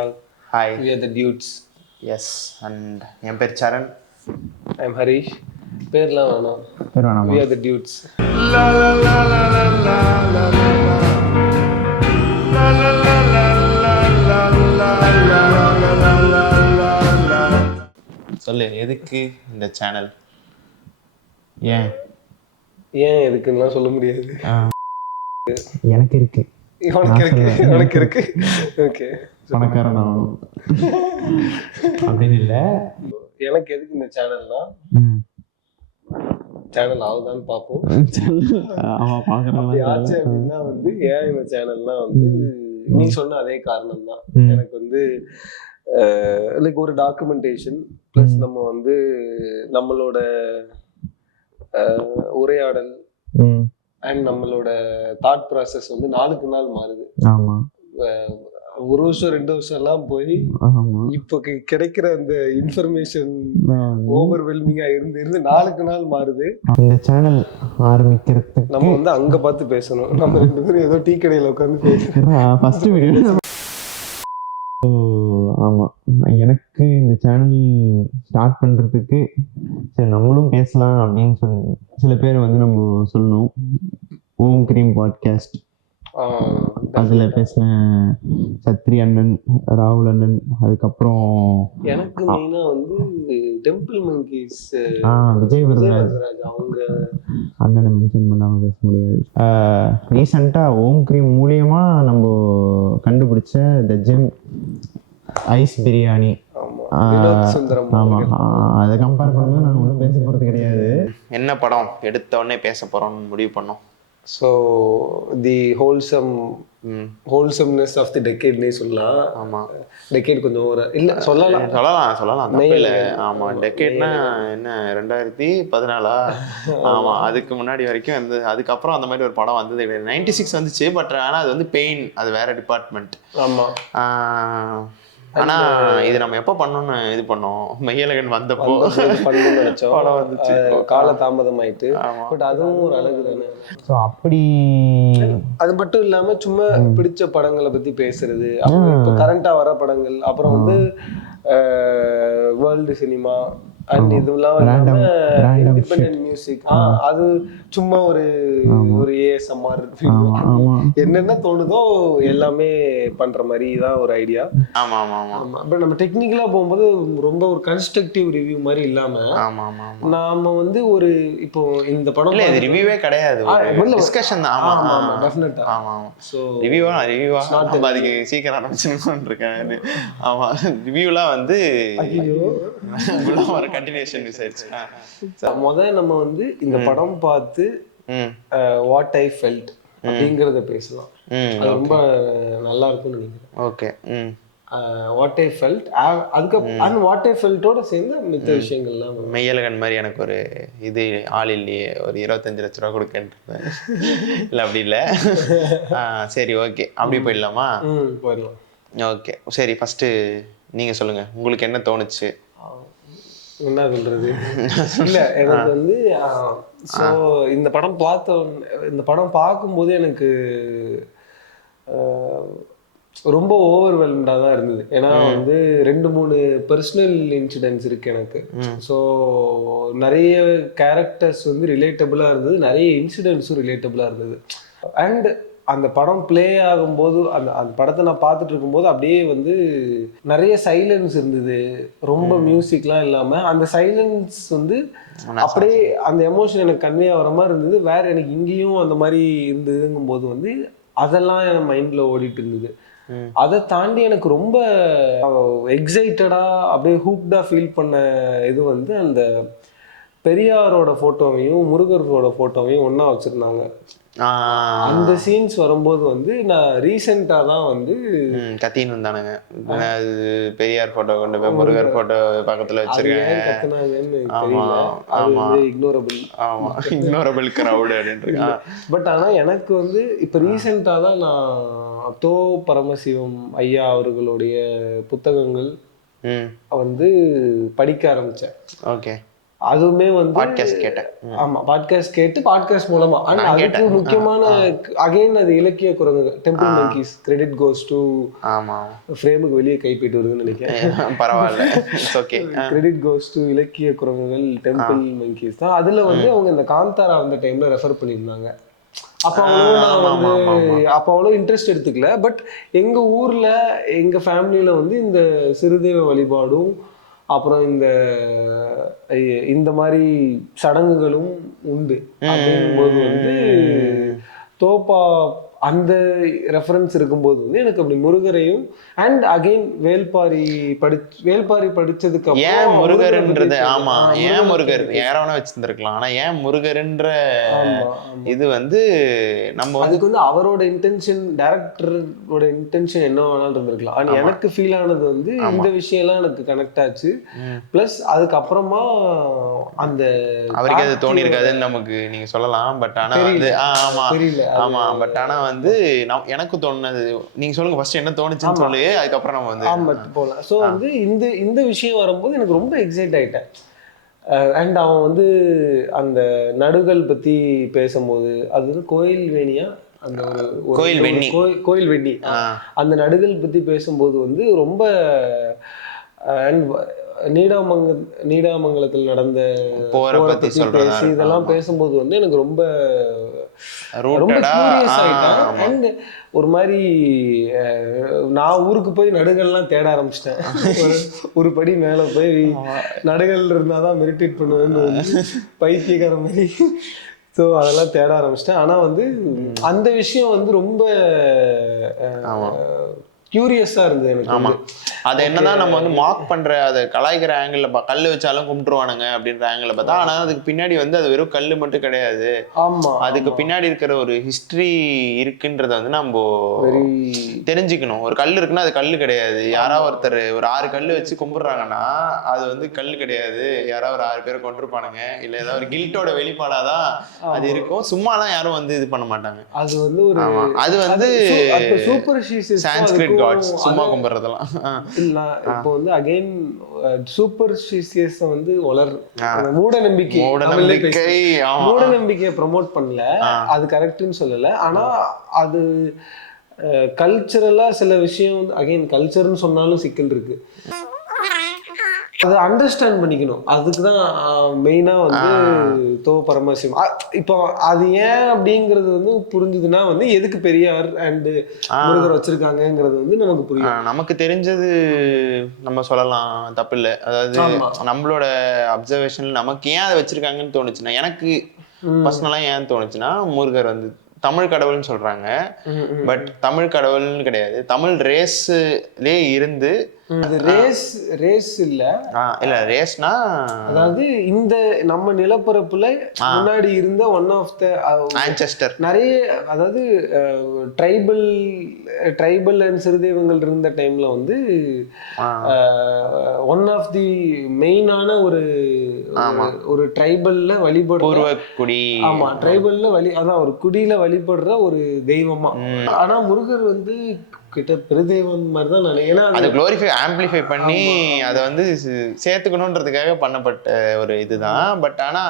all. Hi. We are the dudes. Yes, and என் பேர் சரண். I'm Harish. பேர்லாம் வேணாம். We are the dudes. சொல்லு, எதுக்கு இந்த சேனல்? ஏன் எதுக்குன்னா சொல்ல முடியாது. எனக்கு இருக்கு. உனக்கு இருக்கு. ஓகே. பணக்காரன் அப்படின்னு இல்லை. எனக்கு எதுக்கு இந்த சேனல்னா சேனல் ஆகுதான்னு பார்ப்போம். ஆச்சு அப்படின்னா ஏன் இந்த சேனல்னா நீ சொன்ன அதே காரணம் தான். எனக்கு லைக் ஒரு டாக்குமெண்டேஷன் பிளஸ் நம்ம நம்மளோட உரையாடல் அண்ட் நம்மளோட தாட் ப்ராசஸ் நாளுக்கு நாள் மாறுது. ஒரு வருஷம் 2 வருஷம் எல்லாம் போய் இப்ப கிடைக்கிற அந்த இன்ஃபர்மேஷன் ஓவர்வெல்மிங்கா இருந்து நாளுக்கு நாள் மாறுது. இந்த சேனல் ஆரம்பிக்கிறதுக்கு நம்ம அங்க பார்த்து பேசணும். நம்ம 2 பேரும் ஏதோ டீ கடையில உட்காந்து பேசணும். First video. ஆமா, எனக்கு இந்த சேனல் ஸ்டார்ட் பண்றதுக்கு சரி நம்மளும் பேசலாம் அப்படின்னு சொல்லி சில பேர் நம்ம சொல்லணும். ஓம் கிரீம் பாட்காஸ்ட், அதுல பேசின சத்ரி அண்ணன், ராகுல் அண்ணன், அதுக்கப்புறம் எனக்கு மெயினா டெம்பிள் மங்கீஸ் விஜய் வரதராஜ் அவங்க அண்ணனை மென்ஷன் பண்ணாம பேச முடியாது. ரீசெண்டா ஓம் கிரீம் மூலியமா நம்ம கண்டுபிடிச்ச த ஜெம் ஐஸ் பிரியாணி. ஆமா, அதை கம்பேர் பண்ணும்போது நாங்கள் ஒன்றும் பேச போறது கிடையாது. என்ன படம் எடுத்த உடனே பேச போறோம்னு முடிவு பண்ணோம். ஸோ தி ஹோல்சம்னஸ் ஆஃப் தி டெக்கேட்னே சொல்லலாம். ஆமாம், டெக்கேட் கொஞ்சம் இல்லை சொல்லலாம் இல்லை. ஆமாம், டெக்கேட்னா என்ன 2014? ஆமாம், அதுக்கு முன்னாடி வரைக்கும் அதுக்கப்புறம் அந்த மாதிரி ஒரு படம் வந்தது கிடையாது. 96 வந்துச்சு. பட் ஆனால் அது பெயின், அது வேற டிபார்ட்மெண்ட். ஆமாம். ஆனா இது நம்ம எப்போ பண்ணோம்னு இது பண்ணோம், மெய்யழகன் வந்தப்போ பண்ணணும்னு நினைச்சோம். படம் வந்துச்சு, கால தாமதம் ஆயிட்டு. பட் அதுவும் ஒரு அழகு தானே. ஸோ அப்படி அது மட்டும் இல்லாம சும்மா பிடிச்ச படங்களை பத்தி பேசுறது, இப்போ கரண்டா வர படங்கள், அப்புறம் வேர்ல்டு சினிமா அண்ட் இதெல்லாம் இண்டிபெண்டன்ட் மியூசிக், அது சும்மா ஒரு ASMR என்னென்ன தோணுதோ எல்லாமே பண்ற மாதிரி தான் ஒரு ஐடியா. ஆமா ஆமா ஆமா. அப்புறம் நம்ம டெக்னிக்கலா போகும்போது ரொம்ப ஒரு கன்ஸ்ட்ரக்டிவ் ரிவ்யூ மாதிரி இல்லாம நாம ஒரு இப்போ இந்த படம் ரிவ்யூவே கிடையாது, டிஸ்கஷன் தான். ஆமா ஆமா டெஃபினட்டா. ஆமா. சோ ரிவ்யூவா நம்ம அதுக்கு சீக்கிரம் ஆரம்பிச்சுன்னு இருக்கேன். ஆமா, ரிவ்யூலாம் ஒரு கண்டினியூஷன் ரிசர்ச். முதல்ல நம்ம இந்த படம் பார்த்து வாட் ஐ ஃபெல்ட் அப்படிங்கறத பேசலாம். அது ரொம்ப நல்லா இருக்கும்னு நினைக்கிறேன். ஓகே. வாட் ஐ ஃபெல்ட், அதுக்கு வாட் ஐ ஃபெல்ட்டோட சேர்ந்து மித்த விஷயங்கள்லாம். மெய்யழகன் மாதிரி எனக்கு ஒரு இது ஆள் இல்லையே, ஒரு 25 லட்ச ரூபா கொடுக்கன்றேன். இல்லை அப்படி இல்லை. சரி, ஓகே, அப்படி போயிடலாமா? போயிடலாம். ஓகே, சரி. ஃபர்ஸ்ட் நீங்க சொல்லுங்க, உங்களுக்கு என்ன தோணுச்சு? என்ன சொல்றது, இல்ல எனக்கு ஸோ இந்த படம் பார்க்கும்போது எனக்கு ரொம்ப ஓவர்வெல்ம்டா தான் இருந்தது. ஏன்னா 2-3 பர்சனல் இன்சிடென்ட்ஸ் இருக்கு எனக்கு. ஸோ நிறைய கேரக்டர்ஸ் ரிலேட்டபிளா இருந்தது, நிறைய இன்சிடென்ட்ஸும் ரிலேட்டபிளா இருந்தது. அண்ட் அந்த படம் பிளே ஆகும்போது அந்த படத்தை நான் பார்த்துட்டு இருக்கும்போது அப்படியே நிறைய சைலன்ஸ் இருந்தது. ரொம்ப மியூசிக்லாம் இல்லாம அந்த சைலன்ஸ் அப்படியே அந்த எமோஷன் எனக்கு கன்வே ஆகிற மாதிரி இருந்தது. வேற எனக்கு இங்கேயும் அந்த மாதிரி இருந்ததுங்கும்போது அதெல்லாம் என் மைண்ட்ல ஓடிட்டு இருந்தது. அதை தாண்டி எனக்கு ரொம்ப எக்ஸைட்டடா அப்படியே ஹூப்டா ஃபீல் பண்ண இது அந்த பெரியாரோட போட்டோவையும் முருகரோட போட்டோவையும் ஒன்னா வச்சிருந்தாங்க. அந்த சீன்ஸ் வரும்போது நான் ரீசெண்டா தான் கத்தின்னு வந்தானுங்க. பெரியார் போட்டோ கொண்டு போய் முருகர் போட்டோ பக்கத்துல வச்சிருக்காங்க. இக்னோரபிள் கிரவுட் அப்படின்னு. பட் ஆனா எனக்கு இப்ப ரீசெண்டா தான் நான் தோ பரமசிவம் ஐயா அவர்களுடைய புத்தகங்கள் படிக்க ஆரம்பிச்சேன். ஓகே. அதுவுமே வந்து பாட்காஸ்ட் கேட்டேன். ஆமா பாட்காஸ்ட் கேட்டு பாட்காஸ்ட் மூலமா ஆனா அதுக்கு முக்கியமான அகைன் அது இலக்கிய குரங்குகள் temple monkeys credit goes to ஆமா ஃப்ரேமுக்கு வெளியே கைப்பிட்டு வருதுன்னு நினைக்கிறேன். பரவாயில்ல ஓகே. கிரெடிட் கோஸ் டு இலக்கிய குரங்குகள் டெம்பிள் மங்கீஸ் தான். அதுல வந்து அவங்க இந்த காந்தாரா அந்த டைம்ல ரெஃபர் பண்ணியிருந்தாங்க. அப்போ அவ்வளோ இன்ட்ரெஸ்ட் எடுத்துக்கல. பட் எங்க ஊர்ல எங்க ஃபேமிலியில வந்து இந்த சிறுதெய்வ வழிபாடும் அப்புறம் இந்த மாதிரி சடங்குகளும் உண்டு. அப்படிங்கும்போது வந்து தோப்பா அந்த ரெஃபரன்ஸ் இருக்கும்போது வந்து எனக்கு அப்படி முருகரையும் அண்ட் அகைன் வேல்பாரி படிச்சதுக்கு அப்புறம் ஏன் முருகர்ன்றது ஆமா ஏன் முருகர் யாரவனா வச்சிருந்திருக்கலாம். ஆனா ஏன் முருகர்ன்ற இது வந்து நம்ம அதுக்கு வந்து அவரோட இன்டென்ஷன் டைரக்டரோட இன்டென்ஷன் என்ன வேணாலும் இருந்திருக்கலாம். ஆனா எனக்கு ஃபீல் ஆனது வந்து இந்த விஷயம் எல்லாம் எனக்கு கனெக்ட் ஆச்சு. பிளஸ் அதுக்கப்புறமா அந்த அவருக்கு அது தோணி இருக்காதுன்னு நமக்கு நீங்க சொல்லலாம். பட் ஆனா வந்து ஆமா ஆமா பட் ஆனா வந்து எனக்கு தோணுனது நீங்க சொல்லுங்க ஃபர்ஸ்ட் என்ன தோணுச்சுன்னு சொல்லி அதுக்கப்புறம் நம்ம வந்து போகலாம். ஸோ வந்து இந்த விஷயம் வரும்போது எனக்கு ரொம்ப எக்ஸைட் ஆயிட்டேன். அண்ட் அவன் வந்து அந்த நடுகள் பத்தி பேசும்போது அது வந்து கோயில் வேணியா அந்த கோயில் வெண்ணி அந்த நடுகள் பத்தி பேசும்போது வந்து ரொம்ப நீடாமங்கலத்தில் நடந்த போரை பத்தி பேசி இதெல்லாம் பேசும்போது வந்து எனக்கு ரொம்ப கியூரியஸ் ஆயிட்டேன். அண்ட் ஒரு மாதிரி நான் ஊருக்கு போய் நடுகள்லாம் தேட ஆரம்பிச்சிட்டேன். ஒரு படி மேல போய் நடுகள் இருந்தாதான் மெடிடேட் பண்ணுவேன்னு பைத்தியக்கார மாதிரி. ஸோ அதெல்லாம் தேட ஆரம்பிச்சிட்டேன். ஆனா வந்து அந்த விஷயம் வந்து ரொம்ப கியூரியஸா இருந்தது எனக்கு. ஆமா அது என்னதான் நம்ம வந்து மார்க் பண்ற அதை கலாய்க்கிற ஆங்கிள் கல்லு வச்சாலும் கும்பிட்டுருவானுங்க அப்படின்ற ஆங்கிள் பார்த்தா ஆனா அதுக்கு பின்னாடி வந்து அது வெறும் கல்லு மட்டும் கிடையாது. ஆமா அதுக்கு பின்னாடி இருக்கிற ஒரு ஹிஸ்டரி இருக்குன்றத வந்து நம்ம தெரிஞ்சுக்கணும். ஒரு கல் இருக்குன்னா அது கல்லு கிடையாது. யாராவது ஒருத்தர் ஒரு 6 கல்லு வச்சு கும்பிடுறாங்கன்னா அது வந்து கல்லு கிடையாது. யாராவது ஒரு 6 பேரை கொண்டிருப்பானுங்க. இல்ல ஏதாவது ஒரு கில்ட்டோட வெளிப்பாடாதான் அது இருக்கும். சும்மாலாம் யாரும் வந்து இது பண்ண மாட்டாங்க. அது வந்து ஒரு அது வந்து சான்ஸ்கிரிட் காட்ஸ் சும்மா கும்பிடுறதெல்லாம் இல்ல. இப்போ வந்து அகைன் சூப்பர்ஸ்டிஷியஸ் வந்து மூட நம்பிக்கையை ப்ரமோட் பண்ணல. அது கரெக்ட்னு சொல்லல. ஆனா அது கல்ச்சரலா சில விஷயம் வந்து அகைன் கல்ச்சர்னு சொன்னாலும் சிக்கல் இருக்கு. அதை அண்டர்ஸ்டாண்ட் பண்ணிக்கணும். அதுக்குதான் மெயினா வந்து பரமசிவம். இப்போ அது ஏன் அப்படிங்கிறது வந்து புரிஞ்சுதுன்னா வந்து எதுக்கு பெரியார் அண்ட் முருகர் வச்சிருக்காங்கிறது வந்து நமக்கு புரியும். நமக்கு தெரிஞ்சது நம்ம சொல்லலாம், தப்பு இல்லை. அதாவது நம்மளோட அப்சர்வேஷன்ல நமக்கு ஏன் அதை வச்சிருக்காங்கன்னு தோணுச்சுன்னா எனக்கு பர்சனலா ஏன் தோணுச்சுன்னா முருகர் வந்து தமிழ் கடவுள்னு சொல்றாங்க. பட் தமிழ் கடவுள்னு கிடையாது. தமிழ் ரேஸ்லயே இருந்து அது ரேஸ் இல்ல ரேஸ்னா அதாவது இந்த நம்ம நிலப்பரப்புல முன்னாடி இருந்த ஒன் ஆஃப் த ஆன்செஸ்டர் நிறைய அதாவது ட்ரைபல் அண்ட் சிறுதெய்வங்கள் இருந்த டைம்ல வந்து ஒன் ஆஃப் தி மெயினான ஒரு ட்ரைபல்ல வழிபடுற குடி. ஆமா ட்ரைபல்ல அதான் ஒரு குடியில வழிபடுற ஒரு தெய்வமா. ஆனா முருகர் வந்து கிட்ட பெருதெய்வம் மாதிரி தான் நினைக்கிறேன். அதை குளோரிஃபை ஆம்பிளிஃபை பண்ணி அதை வந்து சேர்த்துக்கணுன்றதுக்காக பண்ணப்பட்ட ஒரு இதுதான். பட் ஆனா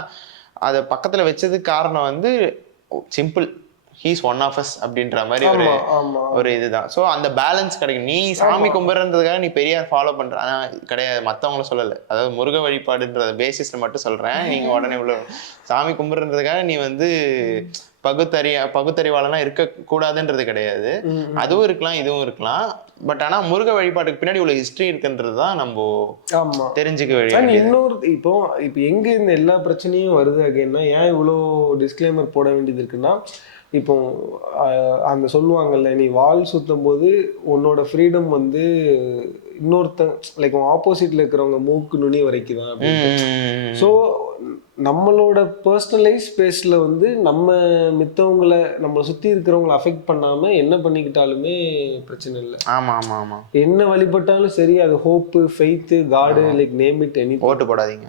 அதை பக்கத்துல வச்சதுக்கு காரணம் வந்து simple, he's one of us அப்படின்ற மாதிரி ஒரு இதுதான். ஸோ அந்த பேலன்ஸ் கிடைக்கும். நீ சாமி கும்பிட்றதுக்காக நீ பெரியார் ஃபாலோ பண்ற கிடையாது, மற்றவங்கள சொல்லலை. அதாவது முருக வழிபாடுன்ற பேசிஸ்ல மட்டும் சொல்றேன். நீங்க உடனே உள்ள சாமி கும்பிட்றதுக்காக நீ வந்து பகுத்தறிவாளனா இருக்க கூடாதுன்றது கிடையாது. அதுவும் இருக்கலாம், இதுவும் இருக்கலாம். பட் ஆனா முருக வழிபாட்டுக்கு பின்னாடி உள்ள ஹிஸ்டரி இருக்குன்றதுதான் நம்ம தெரிஞ்சுக்க வேண்டியது. இன்னொரு இப்போ எங்க இந்த எல்லா பிரச்சனையும் வருது அப்படின்னா ஏன் இவ்வளோ டிஸ்க்ளைமர் போட வேண்டியது இருக்குன்னா, இப்போ அந்த சொல்லுவாங்கல்ல, நீ வால் சுத்தும் போது உன்னோட ஃப்ரீடம் வந்து இன்னொருத்தன் லைக் ஆப்போசிட்ல இருக்கிறவங்க மூக்கு நுனி வரைக்கும் தான் அப்படின்னு. ஸோ நம்மளோட பர்சனலைஸ் ஸ்பேஸ்ல வந்து நம்ம மித்தவங்களை நம்மளை சுத்தி இருக்கிறவங்களை அஃபெக்ட் பண்ணாம என்ன பண்ணிக்கிட்டாலுமே பிரச்சனை இல்லை. ஆமா ஆமா ஆமா என்ன வழிபட்டாலும் சரி, அது ஹோப்பு, ஃபெய்த்து, காடு, லைக் நேம் இட் எனி. ஓட்டு போடாதீங்க.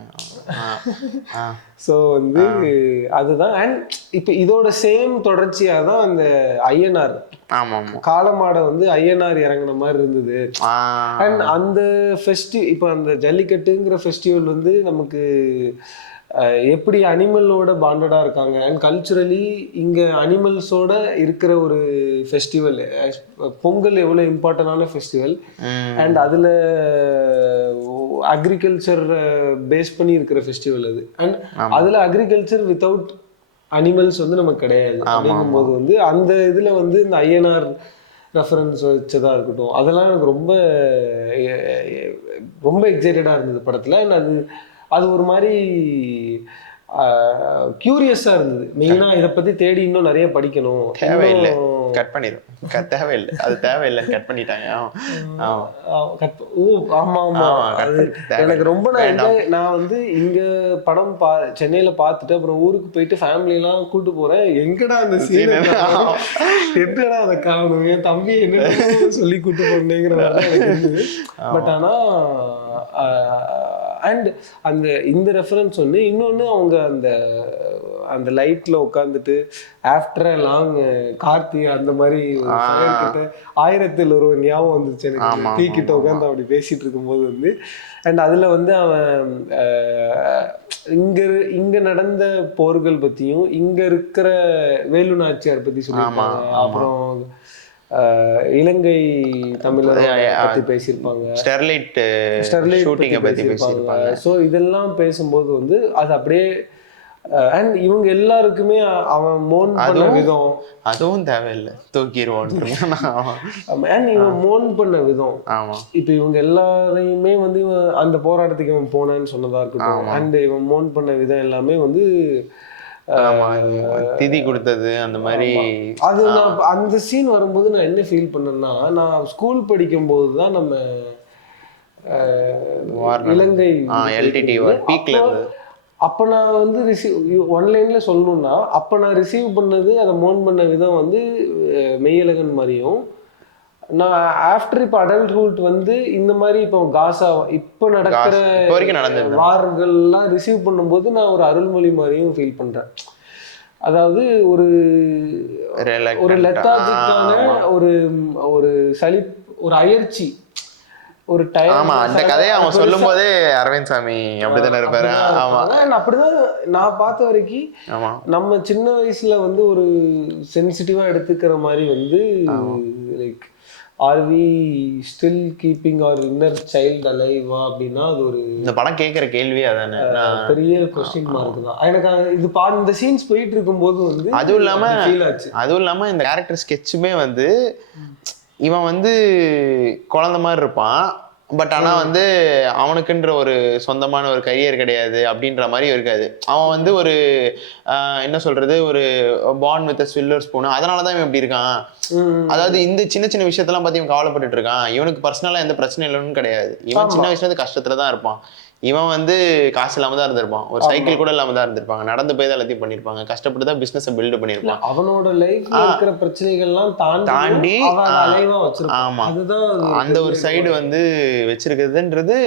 ஸோ வந்து அதுதான். அண்ட் இப்போ இதோட சேம் தொடர்ச்சியாக தான் அந்த ஐயனார் காலமாட வந்து ஐயனார் இறங்கின மாதிரி இருந்தது. அண்ட் அந்த இப்போ அந்த ஜல்லிக்கட்டுங்கிற ஃபெஸ்டிவல் வந்து நமக்கு எப்படி அனிமலோட பாண்டடா இருக்காங்க அண்ட் கல்ச்சுரலி இங்க அனிமல்ஸோட இருக்கிற ஒரு ஃபெஸ்டிவல். பொங்கல் எவ்வளவு இம்பார்ட்டன்டான ஃபெஸ்டிவல் அண்ட் அதுல அக்ரிகல்ச்சர் பேஸ் பண்ணி இருக்கிற ஃபெஸ்டிவல் அது. அண்ட் அதுல அக்ரிகல்ச்சர் வித்தவுட் அனிமல்ஸ் வந்து நமக்கு கிடையாது. அப்படிங்கும்போது வந்து அந்த இதுல வந்து இந்த ஐஎன்ஆர் ரெஃபரன்ஸ் வச்சதா இருக்கட்டும், அதெல்லாம் எனக்கு ரொம்ப ரொம்ப எக்ஸைட்டடா இருந்தது படத்துல. அண்ட் அது ஒரு மாதிரி கியூரியஸா இருந்தது. மெயினா இதை பத்தி தேடி இன்னும் நிறைய படிக்கணும். தேவையில்லை, கட் பண்ணிடும். தேவையில்லை, அது தேவையில்லை, கட் பண்ணிட்டாங்க. ஓ ஆமா ஆமா, எனக்கு ரொம்ப நான் வந்து இங்க படம் சென்னையில பார்த்துட்டு அப்புறம் ஊருக்கு போயிட்டு ஃபேமிலி எல்லாம் கூட்டு போறேன். எங்கடா அந்த சீன், என்னடா அதை காணும், என் தம்பி என்ன சொல்லி கூட்டு போனேங்கிற மாதிரி. பட் ஆனா அண்ட் இந்த ரெஃபரன்ஸ் ஒன்று. இன்னொன்று அவங்க அந்த லைட்ல உட்காந்துட்டு ஆஃப்டர் லாங் கார்த்தி அந்த மாதிரி கிட்ட 1000ல் ஒருவன் ஞாபகம் வந்துச்சு எனக்கு. டீ கிட்ட உட்காந்து அப்படி பேசிட்டு இருக்கும்போது வந்து அண்ட் அதுல வந்து அவன் இங்க நடந்த போர்கள் பத்தியும் இங்க இருக்கிற வேலு நாச்சியார் பத்தி சொல்லியிருப்பாங்க. அப்புறம் இலங்கை தமிழர் பத்தி பேசியிருப்பாங்க, ஸ்டெர்லைட் ஷூட்டிங்கை பத்தி பேசியிருப்பாங்க. ஸோ இதெல்லாம் பேசும்போது வந்து அது அப்படியே அண்ட் இவங்க எல்லாருக்குமே அவன் மோன் பண்ண விதம் அதுவும் தேவையில்லை, தூக்கிடுவோம். அண்ட் இவன் மோன் பண்ண விதம், இப்ப இவங்க எல்லாரையுமே வந்து அந்த போராட்டத்துக்கு இவன் போனேன்னு சொன்னதா இருக்கட்டும், அண்ட் இவன் மோன் பண்ண விதம் எல்லாமே வந்து திதி கொடுத்தது அந்த மாதிரி. அது நான் அந்த சீன் வரும்போது நான் என்ன ஃபீல் பண்ணேன்னா, நான் ஸ்கூல் படிக்கும் போதுதான் நம்ம இலங்கை எல்டிடி பீக்ல இருந்து. அப்போ நான் வந்து ஒன்லைன்ல சொல்லணும்னா அப்போ நான் ரிசீவ் பண்ணது அதை மோன் பண்ண விதம் வந்து மெய்யழகன் மாதிரியும். நான் ஆஃப்டர் இப்போ அடல்ட்ஹுட் வந்து இந்த மாதிரி இப்போ காசா இப்போ நடக்கிற வார்கள்லாம் ரிசீவ் பண்ணும்போது நான் ஒரு அருள்மொழி மாதிரியும் ஃபீல் பண்றேன். அதாவது ஒரு லெத்தாஜிக்கான ஒரு ஒரு அயற்சி, ஒரு அந்த கதையை அவன் சொல்லும் போதே அரவிந்த் சாமி அப்படிதானே இருப்பாரு. அப்படிதான் நான் பார்த்த வரைக்கும். நம்ம சின்ன வயசுல வந்து ஒரு சென்சிட்டிவா எடுத்துக்கிற மாதிரி வந்து like are we still keeping our inner child அலைவா அப்படின்னா அது ஒரு இந்த படம் கேட்குற கேள்வி அதானே பெரிய கொஸ்டின் மார்க் தான் எனக்கு. இது இந்த சீன்ஸ் போயிட்டு இருக்கும்போது வந்து அதுவும் இல்லாம இந்த கேரக்டர் ஸ்கெட்சுமே வந்து இவன் வந்து குழந்தை மாதிரி இருப்பான். பட் ஆனால் வந்து அவனுக்குன்ற ஒரு சொந்தமான ஒரு கரியர் கிடையாது அப்படின்ற மாதிரி இருக்காது. அவன் வந்து ஒரு என்ன சொல்றது, ஒரு பார்ன் வித் சில்வர் ஸ்பூன். அதனால தான் இவன் இப்படி இருக்கான். அதாவது இந்த சின்ன சின்ன விஷயத்தெல்லாம் பார்த்து இவன் கவலைப்பட்டுட்டு இருக்கான். இவனுக்கு பர்சனலாக எந்த பிரச்சனை இல்லைன்னு கிடையாது. இவன் சின்ன வயசுல இருந்து கஷ்டத்துல தான் இருப்பான். இவன் வந்து காசு இல்லாம தான் இருந்திருப்பான், ஒரு சைக்கிள் கூட இல்லாம தான் இருந்திருப்பாங்க, நடந்து போய் தான் எல்லாத்தையும் பண்ணிருப்பாங்க, கஷ்டப்பட்டு தான் பிசினஸ் பில்ட் பண்ணிருப்பான். அவனோட லைஃப்ல இருக்கிற பிரச்சனைகள்லாம் தாண்டி ஆமா அந்த ஒரு சைடு வந்து வச்சிருக்குதுன்றது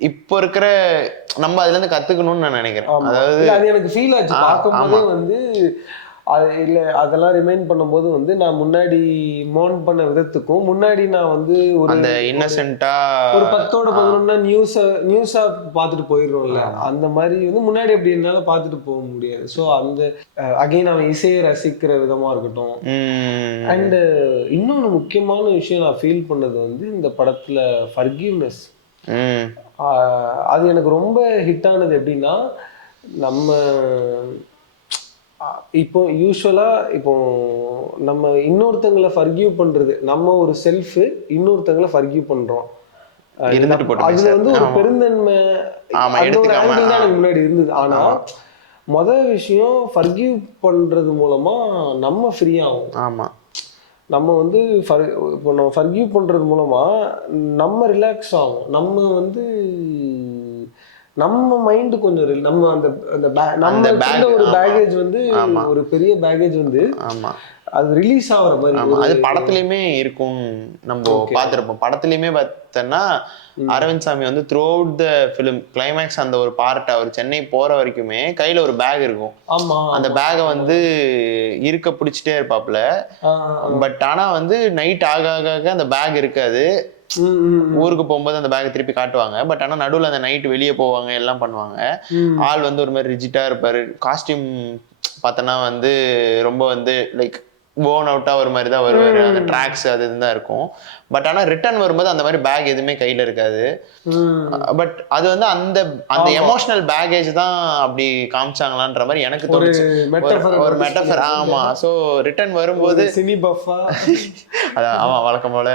இப்போ இருக்கிற நம்ம அதுல இருந்து கத்துக்கணும்னு நான் நினைக்கிறேன். அதாவது அது எனக்கு ஃபீல் ஆச்சு பார்க்கும்போதே வந்து அது இல்லை. அதெல்லாம் ரிமைண்ட் பண்ணும்போது வந்து நான் முன்னாடி மோன் பண்ண விதத்துக்கும் முன்னாடி நான் வந்து ஒரு அந்த இன்னசென்ட்டா ஒரு 10-11 நியூஸா பார்த்துட்டு போயிடுறோம்ல, அந்த மாதிரி வந்து முன்னாடி அப்படி என்னால பார்த்துட்டு போக முடியாது. ஸோ அந்த அகைன் அவன் இசையை ரசிக்கிற விதமா இருக்கட்டும். அண்ட் இன்னொன்று முக்கியமான விஷயம் நான் ஃபீல் பண்ணது வந்து இந்த படத்துல ஃபர்கிவ்னஸ். அது எனக்கு ரொம்ப ஹிட் ஆனது. எப்படின்னா நம்ம இப்போ யூஸ்வலா இப்போ நம்ம இன்னொருத்தங்களை ஃபர்கிவ் பண்றது, நம்ம ஒரு செல்ஃப் இன்னொருத்தங்களை ஃபர்கிவ் பண்றோம், அதுல வந்து ஒரு பெருந்தன்மை எனக்கு முன்னாடி இருந்தது. ஆனா முதல் விஷயம் ஃபர்கிவ் பண்றது மூலமா நம்ம ஃப்ரீ ஆகும். ஆமா, நம்ம வந்து இப்போ நம்ம ஃபர்கிவ் பண்றது மூலமா நம்ம ரிலாக்ஸ் ஆகும். நம்ம வந்து நம்ம மைண்டு கொஞ்சம் நம்ம அந்த ஒரு பேகேஜ் வந்து ஒரு பெரிய பேகேஜ் வந்து அது ரிலீஸ் ஆகிற மாதிரி. அது படத்துலயுமே இருக்கும், நம்ம பார்த்துருப்போம். படத்துலயுமே பார்த்தோன்னா அரவிந்த் சாமி வந்து through out the film climax அந்த ஒரு பார்ட் அவர் சென்னை போற வரைக்குமே கையில ஒரு பேக் இருக்கும். அந்த பேகை வந்து இருக்க பிடிச்சிட்டே இருப்பாப்ல. பட் ஆனா வந்து நைட் ஆக ஆக அந்த பேக் இருக்காது. ஊருக்கு போகும்போது அந்த பேக்கை திருப்பி காட்டுவாங்க. பட் ஆனா நடுவில் அந்த நைட் வெளியே போவாங்க, எல்லாம் பண்ணுவாங்க. ஆள் வந்து ஒரு மாதிரி ரிஜிட்டா இருப்பாரு. காஸ்டியூம் பார்த்தோன்னா வந்து ரொம்ப வந்து லைக் போன் அவுட்டா ஒரு மாதிரி தான் வருவாரு. அந்த ட்ராக்ஸ் அது இதுதான் இருக்கும். பட் ஆனா ரிட்டர்ன் வரும்போது அந்த மாதிரி பேக் எதுவுமே கையில இருக்காது. பட் அது வந்து அந்த அந்த எமோஷனல் பேகேஜ் தான் அப்படி காமிச்சாங்களான்ற மாதிரி எனக்கு தோணுச்சு. ஒரு மெட்டஃபர். ஆமா. ஸோ ரிட்டர்ன் வரும்போது சினி பஃபா அதான் ஆமா வழக்கம் போல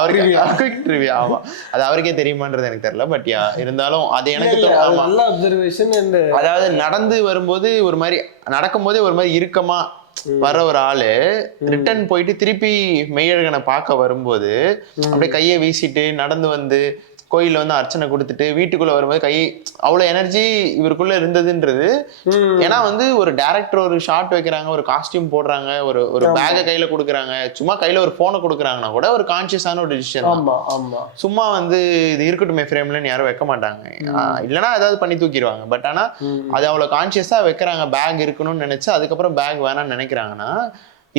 அவருக்கு குயிக் ரிவ்யூ. ஆமா அது அவருக்கே தெரியுமான்றது எனக்கு தெரியல. பட் யா இருந்தாலும் அது எனக்கு நல்ல அப்சர்வேஷன். அதாவது நடந்து வரும்போது ஒரு மாதிரி நடக்கும்போதே ஒரு மாதிரி இறுக்கமா வர ஒரு ஆளு ரிட்டர்ன் போயிட்டு திருப்பி மெய்யழகனை பார்க்க வரும்போது அப்படியே கையை வீசிட்டு நடந்து வந்து கோயில வந்து அர்ச்சனை கொடுத்துட்டு வீட்டுக்குள்ள வரும்போது கை அவ்வளவு எனர்ஜி இவருக்குள்ள இருந்ததுன்றது. ஏன்னா வந்து ஒரு டைரக்டர் ஒரு ஷாட் வைக்கிறாங்க, ஒரு காஸ்டியூம் போடுறாங்க, ஒரு பேக்கை கையில கொடுக்குறாங்க, சும்மா கையில ஒரு போனை கொடுக்குறாங்கன்னா கூட ஒரு கான்சியஸான ஒரு டிசிஷன். சும்மா வந்து இது இருக்கட்டுமே ஃப்ரேம்லன்னு யாரும் வைக்க மாட்டாங்க. இல்லைன்னா ஏதாவது பண்ணி தூக்கிடுவாங்க. பட் ஆனா அது அவ்வளவு கான்சியஸா வைக்கிறாங்க. பேக் இருக்கணும்னு நினைச்சு அதுக்கப்புறம் பேக் வேணாம்னு நினைக்கிறாங்கன்னா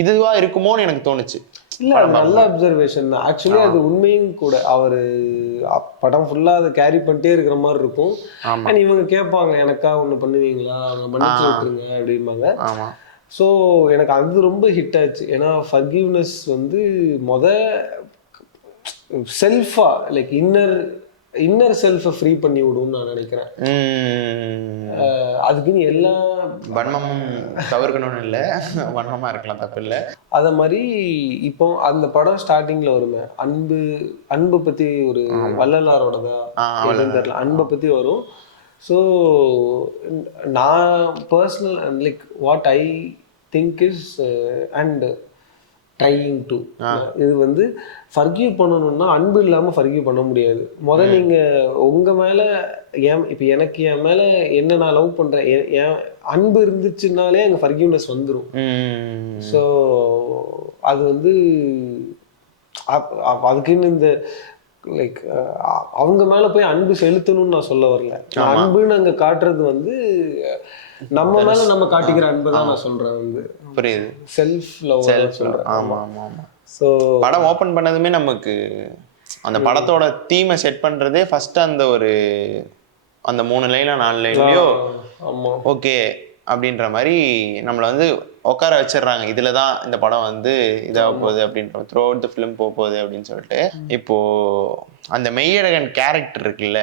இதுவா இருக்குமோன்னு எனக்கு தோணுச்சு. இல்ல நல்ல அப்சர்வேஷன் தான் ஆக்சுவலி. அது உண்மையும் கூட. அவரு படம் ஃபுல்லா அதை கேரி பண்ணிட்டே இருக்கிற மாதிரி இருக்கும். அண்ட் இவங்க கேட்பாங்க எனக்கா ஒண்ணு பண்ணுவீங்களா, அவங்க மன்னிச்சு விட்டுருங்க அப்படிம்பாங்க. ஸோ எனக்கு அது ரொம்ப ஹிட் ஆச்சு. ஏன்னா ஃபர்கிவ்னஸ் வந்து செல்ஃபா லைக் இன்னர் செல்ஃபை ஃப்ரீ பண்ணி விடும்னு நான் நினைக்கிறேன். அதுக்குன்னு எல்லா வன்மமும் தவிர்க்கணும்னு இல்லை, வன்மமா இருக்கலாம், தப்பு இல்லை. அத மாதிரி இப்போ அந்த படம் ஸ்டார்டிங்ல வருமே அன்பு பத்தி ஒரு வள்ளலாரோடதான் தெரியல, அன்பை பத்தி வரும். ஸோ நான் personal like what I think is and trying to இது வந்து ஃபர்கிவ் பண்ணணும்னா அன்பு இல்லாமல் ஃபர்கிவ் பண்ண முடியாது. முதல்ல நீங்கள் உங்கள் மேலே இப்போ எனக்கு என் மேலே என்ன நான் லவ் பண்ணுறேன், என் அன்பு இருந்துச்சுனாலே அங்கே ஃபர்கிவ்னஸ் வந்துடும். ஸோ அது வந்து அதுக்குன்னு இந்த லைக் அவங்க மேலே போய் அன்பு செலுத்தணும்னு நான் சொல்ல வரல. அன்புன்னு அங்கே காட்டுறது வந்து நம்ம மேல நம்ம காட்டிக்கிற அன்பு தான் நான் சொல்றேன். வந்து புரியுது, செல்ஃப் லவ் சொல்றேன். ஆமா ஆமா ஆமா. ஸோ படம் ஓப்பன் பண்ணதுமே நமக்கு அந்த படத்தோட தீமை செட் பண்றதே ஃபர்ஸ்ட் அந்த 3 லைனா 4 லைன்லயோ ஓகே அப்படின்ற மாதிரி நம்மளை வந்து உட்கார வச்சிடுறாங்க. இதுல தான் இந்த படம் வந்து இதாக போகுது அப்படின்ற த்ரூ அவுட் த ஃபிலிம் போகுது அப்படின்னு சொல்லிட்டு. இப்போ அந்த மெய்யழகன் கேரக்டர் இருக்குல்ல,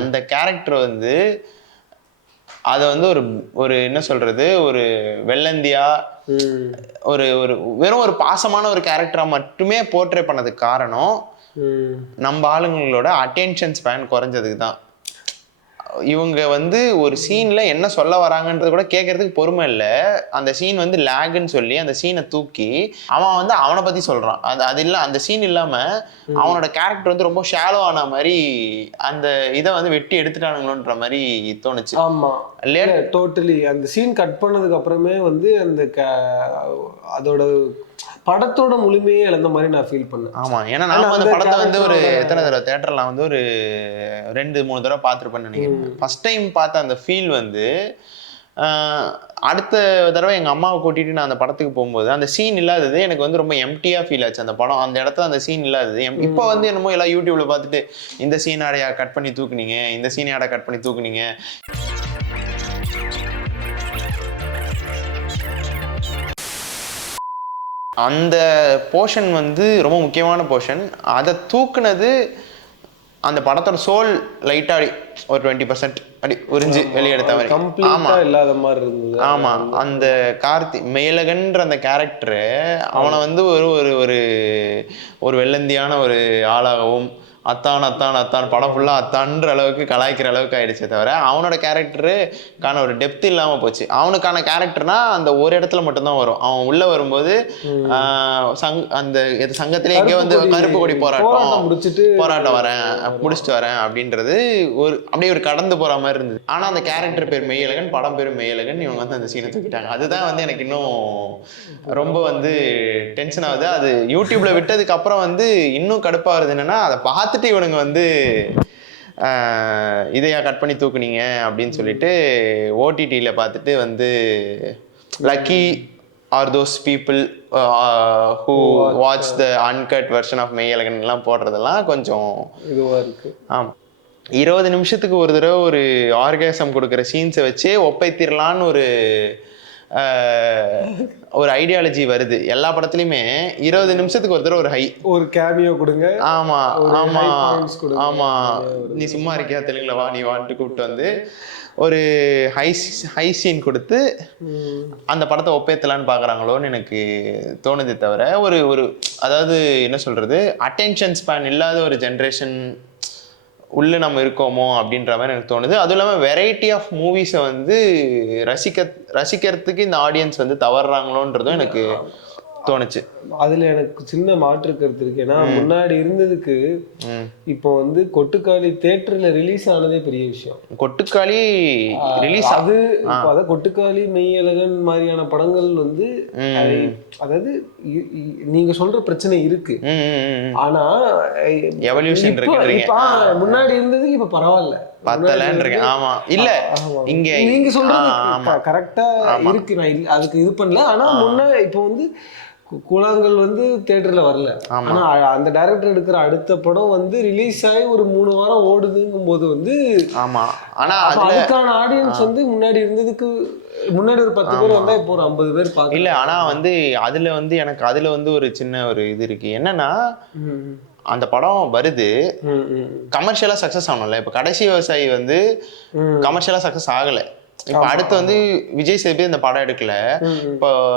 அந்த கேரக்டர் வந்து அதை வந்து ஒரு என்ன சொல்றது, ஒரு வெள்ளந்தியா ஒரு வெறும் ஒரு பாசமான ஒரு கேரக்டரா மட்டுமே போர்ட்ரே பண்ணதுக்கு காரணம் நம்ம ஆளுங்களோட அட்டென்ஷன் ஸ்பேன் குறைஞ்சதுக்கு தான். இவங்க வந்து ஒரு சீன்ல என்ன சொல்ல வராங்கன்றது கூட கேட்கறதுக்கு பொறுமை இல்லை. அந்த சீன் வந்து லேகுன்னு சொல்லி அந்த சீனை தூக்கி அவன் வந்து அவனை பத்தி சொல்றான். அது இல்லை, அந்த சீன் இல்லாம அவனோட கேரக்டர் வந்து ரொம்ப ஷாலோ ஆன மாதிரி அந்த இதை வந்து வெட்டி எடுத்துட்டானுங்களோன்ற மாதிரி தோணுச்சு. ஆமா டோட்டலி. அந்த சீன் கட் பண்ணதுக்கு அப்புறமே வந்து அந்த அதோட படத்தோட முழுமையே இழந்த மாதிரி நான் ஃபீல் பண்ணேன். ஆமா, ஏன்னா நான் அந்த படத்தை வந்து ஒரு எத்தனை தடவை தியேட்டர்ல வந்து ஒரு 2-3 தடவை பார்த்துருப்பேன்னு நினைக்கிறேன். ஃபர்ஸ்ட் டைம் பார்த்த அந்த ஃபீல் வந்து அடுத்த தடவை எங்கள் அம்மாவை கூட்டிகிட்டு நான் அந்த படத்துக்கு போகும்போது அந்த சீன் இல்லாதது எனக்கு வந்து ரொம்ப எம்டியாக ஃபீல் ஆச்சு. அந்த படம் அந்த இடத்துல அந்த சீன் இல்லாதது. இப்போ வந்து என்னமோ எல்லாம் யூடியூப்ல பார்த்துட்டு இந்த சீன் ஆடையா கட் பண்ணி தூக்குனீங்க, இந்த சீன் ஆடை கட் பண்ணி தூக்குனீங்க. அந்த போர்ஷன் வந்து ரொம்ப முக்கியமான போர்ஷன். அதை தூக்குனது அந்த படத்தோட சோல் லைட்டா ஒரு 20% அப்படி உறிஞ்சு வெளியெடுத்த மாதிரி. ஆமா, இல்லாத மாதிரி இருந்தது. ஆமா, அந்த மெய்யழகன்ற அந்த கேரக்டரு அவனை வந்து ஒரு வெள்ளந்தியான ஒரு ஆளாகவும் அத்தான் படம் ஃபுல்லா அத்தான்ற அளவுக்கு கலாய்க்கிற அளவுக்கு ஆயிடுச்சே தவிர அவனோட கேரக்டருக்கான ஒரு டெப்த் இல்லாம போச்சு. அவனுக்கான கேரக்டர்னா அந்த ஒரு இடத்துல மட்டும்தான் வரும். அவன் உள்ள வரும்போது அந்த சங்கத்திலே எங்கேயோ வந்து கருப்பு கொடி போராட்டம் முடிச்சுட்டு வரேன் அப்படின்றது அப்படியே ஒரு கடந்து போற மாதிரி இருந்தது. ஆனா அந்த கேரக்டர் பேர் மெய்யழகன், படம் பேர் மெய்யழகன், இவங்க வந்து அந்த சீனை தூக்கிட்டாங்க. அதுதான் வந்து எனக்கு இன்னும் ரொம்ப வந்து டென்ஷன் ஆகுது. அது யூடியூப்ல விட்டதுக்கு அப்புறம் வந்து இன்னும் கடுப்பா வருது. என்னன்னா அதை பார்த்துட்டு இவனுங்க வந்து இதையா கட் பண்ணி தூக்குனீங்க அப்படின்னு சொல்லிட்டு ஓடிடியில் பார்த்துட்டு வந்து lucky are those people who watch the uncut version of Meiyazhagan எல்லாம் போடுறதெல்லாம் கொஞ்சம் இதுவாக இருக்கு. ஆமாம், 20 நிமிஷத்துக்கு ஒரு தடவை ஒரு ஆர்காசம் கொடுக்குற சீன்ஸை வச்சு ஒப்பைத்திரலான்னு ஒரு ஐடியாலஜி வருது எல்லா படத்துலையுமே. 20 நிமிஷத்துக்கு ஒரு தடவை ஒரு கேமியோ கொடுங்க. ஆமா ஆமா ஆமா, நீ சும்மா இருக்கியா தெலுங்குல வா நீ வான்ட்டு கூப்பிட்டு வந்து ஒரு ஹை சீன் கொடுத்து அந்த படத்தை ஒப்பேத்தலான்னு பார்க்குறாங்களோன்னு எனக்கு தோணுதே தவிர ஒரு அதாவது என்ன சொல்றது, அட்டென்ஷன் ஸ்பேன் இல்லாத ஒரு ஜென்ரேஷன் உள்ள நம்ம இருக்கோமோ அப்படின்ற மாதிரி எனக்கு தோணுது. அதுவும் இல்லாமல் வெரைட்டி ஆஃப் மூவிஸை வந்து ரசிக்கிறதுக்கு இந்த ஆடியன்ஸ் வந்து தவறுறாங்களோன்றதும் எனக்கு தோணுச்சு. அதுல எனக்கு சின்ன மாற்று கருத்து இருக்கு. ஏன்னா முன்னாடி இருந்ததுக்கு இப்போ வந்து கொட்டுக்காளி தியேட்டர்ல ரிலீஸ் ஆனதே பெரிய விஷயம். கொட்டுக்காளி ரிலீஸ் அதாவது கொட்டுக்காளி மெய்யழகன் மாதிரியான படங்கள் வந்து அதாவது நீங்க சொல்ற பிரச்சனை இருக்கு. ஆனா எவல்யூஷன் இருக்கு. முன்னாடி இருந்ததுக்கு இப்ப பரவாயில்ல பத்தலன்னு. ஆமா இல்ல இங்க நீங்க சொல்றது கரெக்டா இருக்கு. நான் அதுக்கு இது பண்ணல. ஆனா முன்ன இப்போ வந்து கூழாங்கல் வந்து தியேட்டர்ல வரல. ஆனா அந்த டைரக்டர் எடுக்கிற அடுத்த படம் வந்து ரிலீஸ் ஆகி ஒரு 3 வாரம் ஓடுதுங்கும் போது வந்து ஆமா, ஆனா அதுக்கான ஆடியன்ஸ் வந்து முன்னாடி இருந்ததுக்கு முன்னாடி ஒரு 10 பேர் வந்தா இப்போ ஒரு 50 பேர் பார்க்க இல்ல. ஆனா வந்து அதுல வந்து எனக்கு அதுல வந்து ஒரு சின்ன ஒரு இது இருக்கு. என்னன்னா அந்த படம் வருது, கமர்ஷியலா சக்சஸ் ஆகணும்ல. இப்ப கடைசி விவசாயி வந்து கமர்ஷியலா சக்சஸ் ஆகல. இப்ப அடுத்து வந்து விஜய் சேதுபதி இந்த படம் எடுக்கல.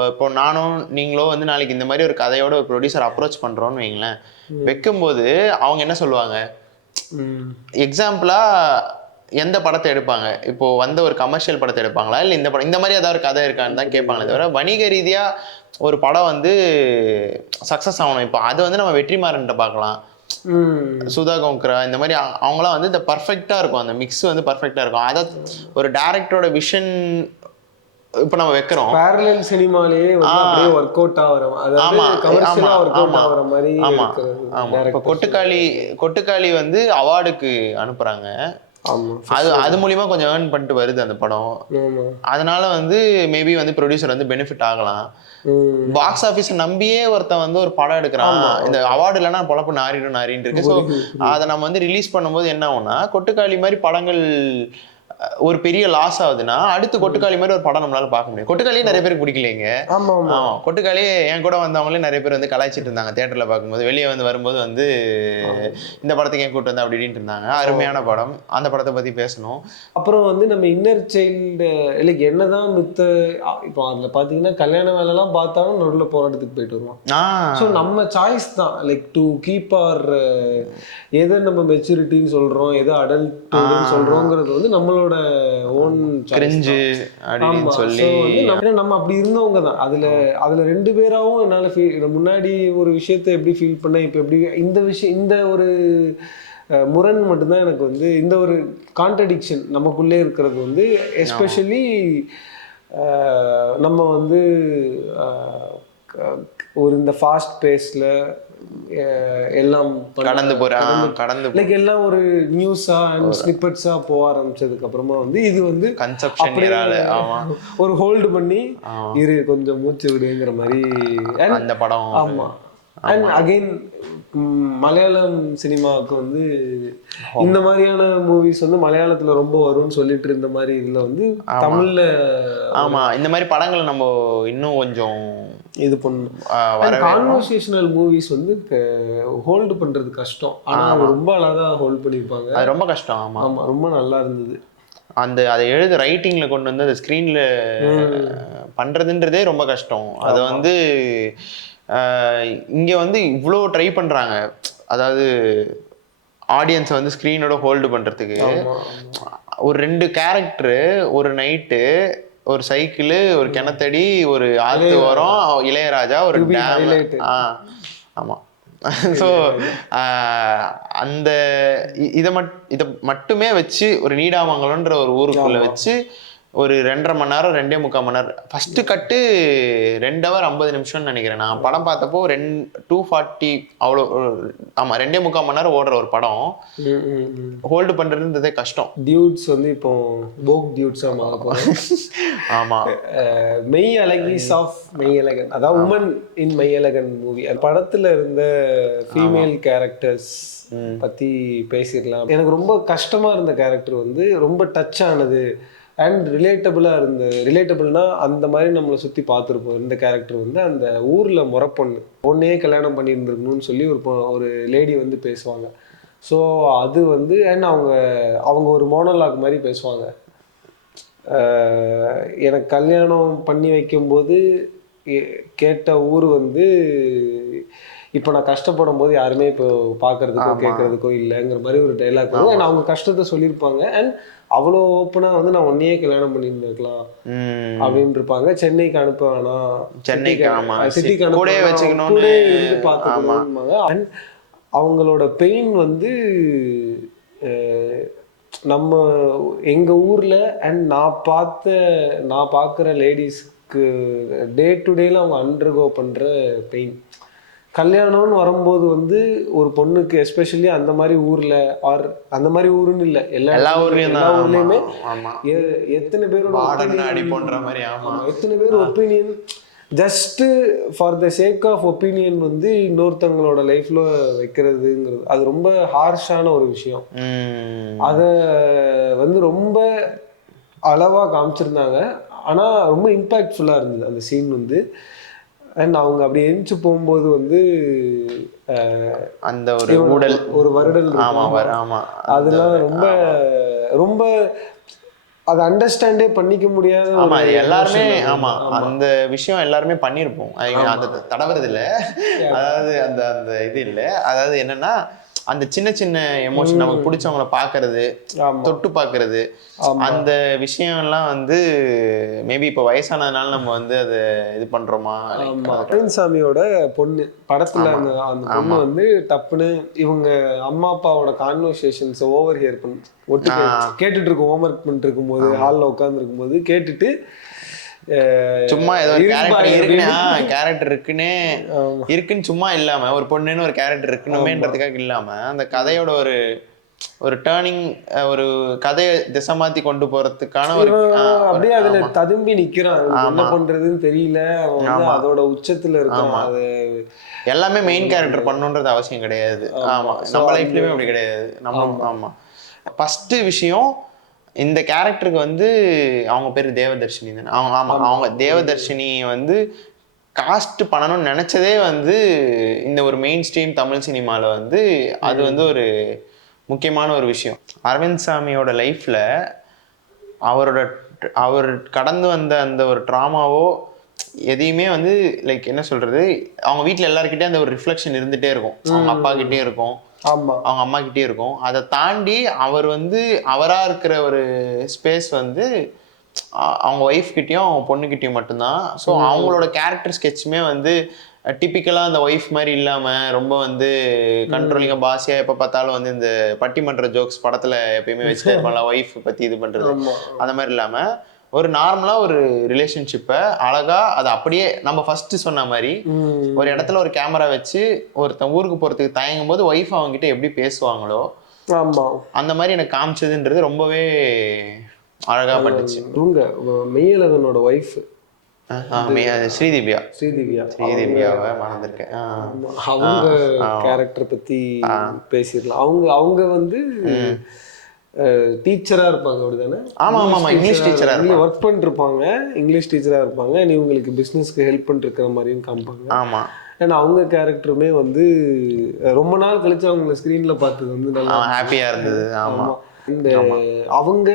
இப்போ நானும் நீங்களோ வந்து நாளைக்கு இந்த மாதிரி ஒரு கதையோட ஒரு ப்ரொடியூசர் அப்ரோச் பண்றோம்னு வைங்களேன், வைக்கும்போது அவங்க என்ன சொல்லுவாங்க, எக்ஸாம்பிளா எந்த படத்தை எடுப்பாங்க, இப்போ வந்த ஒரு கமர்ஷியல் படத்தை எடுப்பாங்களா இல்லை இந்த படம் இந்த மாதிரி ஏதாவது ஒரு கதை இருக்கான்னு தான் கேட்பாங்களே தவிர வணிக ரீதியா ஒரு படம் வந்து சக்சஸ் ஆகணும். இப்போ அது வந்து நம்ம வெற்றிமாறன்ட்ட பார்க்கலாம், சுதா கோங்கரா, இந்த மாதிரி அவங்களாம் வந்து இந்த பர்ஃபெக்டா இருக்கும், அந்த மிக்ஸ் வந்து பர்ஃபெக்டா இருக்கும். அதை ஒரு டைரக்டரோட விஷன் இப்போ நம்ம வைக்கிறோம். parallel சினிமாலயே வந்து அப்படியே வொர்க் அவுட் ஆவற, அதாவது கமர்ஷியலா வொர்க் அவுட் ஆவற மாதிரி. ஆமா ஆமா. இப்போ கொட்டுக்காளி வந்து அவார்டுக்கு அனுப்புறாங்க. அது மூலியமா கொஞ்சம் ஏர்ன் பண்ணிட்டு வருது அந்த படம். அதனால வந்து மேபி வந்து ப்ரொடியூசர் வந்து பெனிஃபிட் ஆகலாம். பாக்ஸ் ஆபீஸ் நம்பியே ஒருத்தன் வந்து ஒரு படம் எடுக்கிறான், இந்த அவார்டு இல்லைன்னா பொழப்பு நாரின்னு இருக்கு. ஸோ அதை நம்ம வந்து ரிலீஸ் பண்ணும்போது என்ன ஆகும்னா, கொட்டுக்காளி மாதிரி படங்கள் ஒரு பெரிய லாஸ் ஆகுதுன்னா அடுத்து கொட்டுக்காளி மாதிரி ஒரு படம் நம்மளால பார்க்க முடியும். கொட்டுக்காளியே நிறைய பேருக்கு பிடிக்கலைங்க. ஆமா, கொட்டுக்காளியே என் கூட வந்தவங்களே நிறைய பேர் வந்து கலாய்ச்சிட்டு இருந்தாங்க தியேட்டர்ல பார்க்கும்போது. வெளியே வந்து வரும்போது வந்து இந்த படத்துக்கு ஏன் கூட்டு வந்து அப்படின்னு இருந்தாங்க. அருமையான படம், அந்த படத்தை பத்தி பேசணும். அப்புறம் வந்து நம்ம இன்னர் சைல்டு லைக் என்னதான் மித்த இப்போ அதுல பாத்தீங்கன்னா கல்யாண வேலைலாம் பார்த்தாலும் நடுவில் போராட்டத்துக்கு போயிட்டு வருவோம். ஸோ நம்ம சாய்ஸ் தான், லைக் டு கீப் ஆர் எதை நம்ம மெச்சூரிட்டின்னு சொல்றோம், எதை அடல்ட் சொல்றோங்கிறது வந்து நம்மளோட ஓன் கிரிஞ்சு அப்படின்னு சொல்லி நம்ம அப்படி இருந்தவங்க தான். அதுல 2 பேராவும் என்னால முன்னாடி ஒரு விஷயத்தை எப்படி ஃபீல் பண்ண, இப்ப எப்படி இந்த விஷயம், இந்த ஒரு முரண் மட்டும்தான் எனக்கு வந்து, இந்த ஒரு கான்ட்ரடிக்ஷன் நமக்குள்ளே இருக்கிறது வந்து எஸ்பெஷலி நம்ம வந்து ஒரு இந்த ஃபாஸ்ட் பேஸ்ல எல்லாம் கடந்து லைக் எல்லாம் ஒரு நியூஸா அண்ட் ஸ்னிப்பெட்ஸா போக ஆரம்பிச்சதுக்கு அப்புறமா வந்து இது வந்து ஒரு ஹோல்டு பண்ணி இரு கொஞ்சம் மூச்சு விடுங்கிற மாதிரி அந்த படம். ஆமா. அண்ட் அகைன் மலையாளம் சினிமாவுக்கு வந்து இந்த மாதிரியான மூவிஸ் வந்து மலையாளத்துல ரொம்ப வரும்னு சொல்லிட்டு இருந்த மாதிரி இதுல வந்து தமிழ்ல இந்த மாதிரி படங்களை நம்ம இன்னும் கொஞ்சம் இது பண்ணும். கான்வர்சேஷனல் மூவிஸ் வந்து ஹோல்டு பண்றது கஷ்டம். ஆனா ரொம்ப அழகா ஹோல்ட் பண்ணிருப்பாங்க. அது ரொம்ப கஷ்டம். ஆமா, ரொம்ப நல்லா இருந்தது. அதை எழுத ரைட்டிங்ல கொண்டு வந்து அந்த ஸ்கிரீன்ல பண்றதுன்றதே ரொம்ப கஷ்டம். அதை வந்து இங்க வந்து இவ்வளோ ட்ரை பண்றாங்க, அதாவது ஆடியன்ஸை வந்து ஸ்க்ரீனோட ஹோல்டு பண்றதுக்கு. ஒரு 2 கேரக்டரு, ஒரு நைட்டு, ஒரு சைக்கிள், ஒரு கிணத்தடி, ஒரு ஆத்து வரும், இளையராஜா, ஒரு டேம். ஆமா. ஸோ அந்த இதை மட்டுமே வச்சு ஒரு நீடாமங்கலம்ன்ற ஒரு ஊருக்குள்ள வச்சு ஒரு 2.5 மணி நேரம் 2.75 மணி நேரம். ஃபர்ஸ்ட் கட்டு 2 hour 50 நிமிஷம்னு நினைக்கிறேன். நான் படம் பார்த்தப்போ 2:40 அவ்வளோ. ஆமா 2.75 மணி நேரம் ஓடுற ஒரு படம் ஹோல்டு பண்றதுன்றதே கஷ்டம். டியூட்ஸ் வந்து இப்போ போக் டியூட்ஸா மாற போறோம். ஆமா மெய் அழகிஸ் ஆஃப் மெய்யழகன், அதாவது உமன் இன் மெய்யழகன் மூவி. படத்துல இருந்த ஃபீமேல் கேரக்டர்ஸ் பத்தி பேசிடலாம். எனக்கு ரொம்ப கஷ்டமா இருந்த கேரக்டர் வந்து ரொம்ப டச் ஆனது அண்ட் ரிலேட்டபிள்னா அந்த மாதிரி நம்மளை சுற்றி பார்த்துருப்போம். இந்த கேரக்டர் வந்து அந்த ஊரில் பொண்ணே கல்யாணம் பண்ணியிருந்துருக்கணும்னு சொல்லி ஒரு லேடி வந்து பேசுவாங்க. ஸோ அது வந்து அண்ட் அவங்க ஒரு மோனோலாக் மாதிரி பேசுவாங்க. எனக்கு கல்யாணம் பண்ணி வைக்கும்போது கேட்ட ஊர் வந்து இப்போ நான் கஷ்டப்படும் போது யாருமே இப்போ பார்க்கறதுக்கோ கேட்கறதுக்கோ இல்லைங்கிற மாதிரி ஒரு டைலாக் வரும். அண்ட் அவங்க கஷ்டத்தை சொல்லியிருப்பாங்க. அண்ட் அவ்வளோ ஓப்பனாக வந்து நான் ஒன்னையே கல்யாணம் பண்ணியிருந்துருக்கலாம் அப்படின்னு இருப்பாங்க. சென்னைக்கு அனுப்ப வேணாம், சிட்டிக்கு அனுப்ப இருந்து பார்த்துக்கணும்பாங்க. அண்ட் அவங்களோட பெயின் வந்து நம்ம எங்கள் ஊரில் அண்ட் நான் பார்க்குற லேடிஸ்க்கு டே டு டேல அவங்க அண்டர்கோ பண்ணுற பெயின். கல்யாணம்னு வரும்போது வந்து ஒரு பொண்ணுக்கு எஸ்பெஷலி அந்த மாதிரி ஊர்ல ஆர் அந்த மாதிரி ஊருன்னு இல்லை, எல்லா ஊர்லயுமே எத்தனை பேரோட எத்தனை பேர் opinion just for the sake of opinion வந்து இன்னொருத்தவங்களோட லைஃப்ல வைக்கிறதுங்கிறது அது ரொம்ப ஹார்ஷான ஒரு விஷயம். அதை வந்து ரொம்ப அளவா காமிச்சிருந்தாங்க. ஆனா ரொம்ப இம்பாக்ட்ஃபுல்லா இருந்தது அந்த சீன் வந்து. அண்ட் அவங்க அப்படி எரிஞ்சு போகும்போது வந்து அந்த ஒரு வருடல் அதெல்லாம் ரொம்ப ரொம்ப அதை அண்டர்ஸ்டாண்டே பண்ணிக்க முடியாத. ஆமா எல்லாருமே அந்த விஷயம் எல்லாருமே பண்ணியிருப்போம். அது தடவுறது இல்லை, அதாவது அந்த இது இல்லை. அதாவது என்னன்னா அந்த சின்ன சின்ன எமோஷன் நமக்கு பிடிச்சவங்கள பாக்குறது, தொட்டு பாக்குறது, அந்த விஷயம்லாம் வந்து மேபி இப்போ வயசானதுனால நம்ம வந்து அதை இது பண்றோமா. சாமியோட பொண்ணு படத்துல அந்த பொண்ணு வந்து டப்புன்னு இவங்க அம்மா அப்பாவோட கான்வர்சேஷன்ஸ் ஓவர் ஹியர் ஒட்டு கேட்டுட்டு இருக்கும். ஹோம்ஒர்க் பண்ணிட்டு இருக்கும் போது ஹாலில் உட்கார்ந்து இருக்கும் போது கேட்டுட்டு சும்மா ஏதோ கேரக்டர் இருக்குன்னு சும்மா இல்லாம ஒரு பொண்ணுன்னு ஒரு கேரக்டர் இருக்கணுமேன்றதுக்காக இல்லாம அந்த கதையோட ஒரு டேர்னிங், ஒரு கதையை திசை மாத்தி கொண்டு போறதுக்கான ஒரு அப்படியே அதுல ததும்பி நிக்கிறான். என்ன பண்றதுன்னு தெரியல, அதோட உச்சத்துல இருக்கான். அது எல்லாமே மெயின் கேரக்டர் பண்ணணுன்றது அவசியம் கிடையாது. ஆமா நம்ம லைஃப்லயுமே அப்படி கிடையாது. நம்ம ஆமா ஃபர்ஸ்ட் விஷயம் இந்த கேரக்டருக்கு வந்து அவங்க பேர் தேவதர்ஷினி தானே. அவங்க தேவதர்ஷினி வந்து காஸ்ட் பண்ணணும்னு நினைச்சதே வந்து இந்த ஒரு மெயின் ஸ்ட்ரீம் தமிழ் சினிமாவில் வந்து அது வந்து ஒரு முக்கியமான ஒரு விஷயம். அரவிந்த் சாமியோட லைஃப்ல அவர் கடந்து வந்த அந்த ஒரு ட்ராமாவோ எதையுமே வந்து லைக் என்ன சொல்றது, அவங்க வீட்டில் எல்லாருக்கிட்டே அந்த ஒரு ரிஃப்ளெக்ஷன் இருந்துகிட்டே இருக்கும். அவங்க அப்பா கிட்டே இருக்கும், அவங்க அம்மா கிட்டே இருக்கும். அதை தாண்டி அவர் வந்து அவராக இருக்கிற ஒரு ஸ்பேஸ் வந்து அவங்க ஒய்ஃப் கிட்டேயும் அவங்க பொண்ணுக்கிட்டேயும் மட்டும்தான். ஸோ அவங்களோட கேரக்டர் ஸ்கெட்சுமே வந்து டிப்பிக்கலாக அந்த ஒய்ஃப் மாதிரி இல்லாமல் ரொம்ப வந்து கண்ட்ரோலிங்காக பாசியாக எப்போ பார்த்தாலும் வந்து இந்த பட்டிமன்ற ஜோக்ஸ் படத்தில் எப்பயுமே வச்சுட்டு இருப்பாங்களா ஒய்ஃப் பற்றி இது பண்ணுறது, அந்த மாதிரி இல்லாமல் ஒரு நார்மலா ஒரு ரிலேஷன்ஷிப்பை அழகா அதை அப்படியே நம்ம ஃபர்ஸ்ட் சொன்ன மாதிரி ஒரு இடத்துல ஒரு கேமரா வச்சு ஒருத்தன் ஊருக்கு போறதுக்கு தயங்கும் போது ஒய்ஃப் அவங்க கிட்ட எப்படி பேசுவாங்களோ அந்த மாதிரி எனக்கு காமிச்சதுன்றது ரொம்பவே அழகா பட்டுச்சு. மெய்யழகனோட ஒய்ஃப் ஸ்ரீதிவ்யாவை மறந்துருக்கேன். அவங்க கேரக்டர் பத்தி பேசிடலாம். அவங்க வந்து டீச்சரா இருப்பாங்க அப்படிதானே? இங்கிலீஷ் டீச்சரா ஒர்க் பண்ணிட்டு இருப்பாங்க, இங்கிலீஷ் டீச்சரா இருப்பாங்க. இவங்களுக்கு பிசினஸ்க்கு ஹெல்ப் பண்ணிட்டு இருக்கிற மாதிரியும் காமிப்பாங்க. ஏன்னா அவங்க கேரக்டருமே வந்து ரொம்ப நாள் கழிச்சு அவங்களை ஸ்கிரீன்ல பார்த்தது வந்து நல்லா ஹாப்பியா இருந்தது. இந்த அவங்க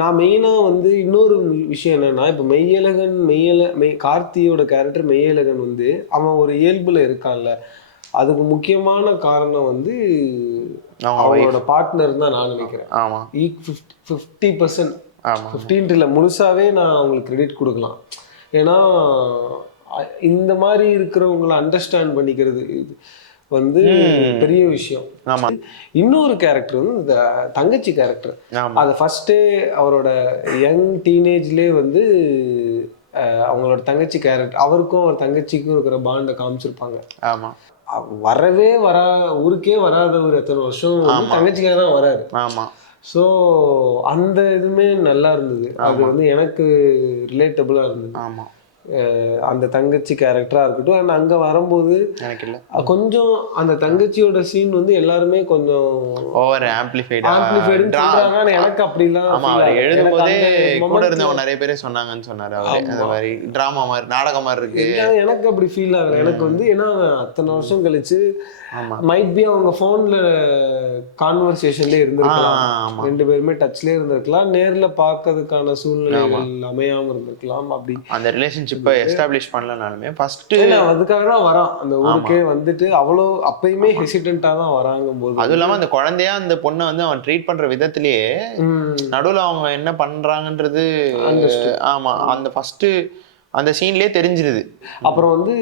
நான் மெயினா வந்து இன்னொரு விஷயம் என்னன்னா, இப்ப கார்த்தியோட கேரக்டர் மெய்யழகன் வந்து அவன் ஒரு இயல்புல இருக்கான்ல, அதுக்கு முக்கியமான காரணம் வந்து அவங்களோட பார்ட்னர் தான் நான் நினைக்கிறேன். 50% 15 இல்லை முழுசாவே நான் அவங்களுக்கு கிரெடிட் கொடுக்கலாம். ஏன்னா இந்த மாதிரி இருக்கிறவங்களை அண்டர்ஸ்டாண்ட் பண்ணிக்கிறது வந்து பெரிய விஷயம். ஆமா இன்னொரு கேரக்டர் வந்து இந்த தங்கச்சி கேரக்டர். ஆமா அதை ஃபர்ஸ்டே அவரோட யங் டீனேஜ்லேயே வந்து அவங்களோட தங்கச்சி கேரக்டர், அவருக்கும் அவர் தங்கச்சிக்கும் இருக்கிற பாண்டை காமிச்சிருப்பாங்க. ஆமா ஊருக்கே வராத ஒரு எத்தனை வருஷம் வந்து தங்கச்சிக்காக தான் வராரு. ஆமா ஸோ அந்த இதுவுமே நல்லா இருந்தது. அது வந்து எனக்கு ரிலேட்டபுளாக இருந்தது. ஆமா அந்த தங்கச்சி கேரக்டரா இருக்கட்டும். அண்ட் அங்க வரும்போது எனக்கு இல்ல கொஞ்சம் அந்த தங்கச்சியோட சீன் வந்து எல்லாருமே கொஞ்சம் ஓவர் ஆம்பிளிஃபைடு சொல்றாங்க. ஆனா எனக்கு அப்படிலாம் ஆமா அவர் எழுதும்போதே கூட இருந்தவங்க நிறைய பேரே சொன்னாங்கன்னு சொன்னாரு அவரு. அந்த மாதிரி டிராமா மாதிரி நாடகம் மாதிரி இருக்கு. எனக்கு அப்படி ஃபீல் ஆகல. எனக்கு வந்து ஏன்னா அத்தனை வருஷம் கழிச்சு ஆமா மைட் பி அவங்க போன்ல கான்வர்சேஷன்ல இருந்திருக்கலாம், ரெண்டு பேருமே டச்லயே இருந்திருக்கலாம், நேர்ல பார்க்கறதுக்கான சூழ்நிலைகள் அமையாம இருந்திருக்கலாம். அப்படி அந்த ரிலேஷன்ஷிப்பை எஸ்டாப்ளிஷ் பண்ணலனாலுமே ஃபர்ஸ்ட் அதுக்காக தான் வரான் அந்த ஊருக்கே வந்துட்டு. அவ்வளோ அப்பயுமே ஹெசிடென்ட்டா தான் வராங்கும் போது, அதுவும் இல்லாம அந்த குழந்தையா அந்த பொண்ணை வந்து அவன் ட்ரீட் பண்ற விதத்திலேயே நடுவுல அவங்க என்ன பண்றாங்கன்றது ஆமா அந்த ஃபர்ஸ்ட் அந்த சீன்லயே தெரிஞ்சிருது. அப்புறம் வந்து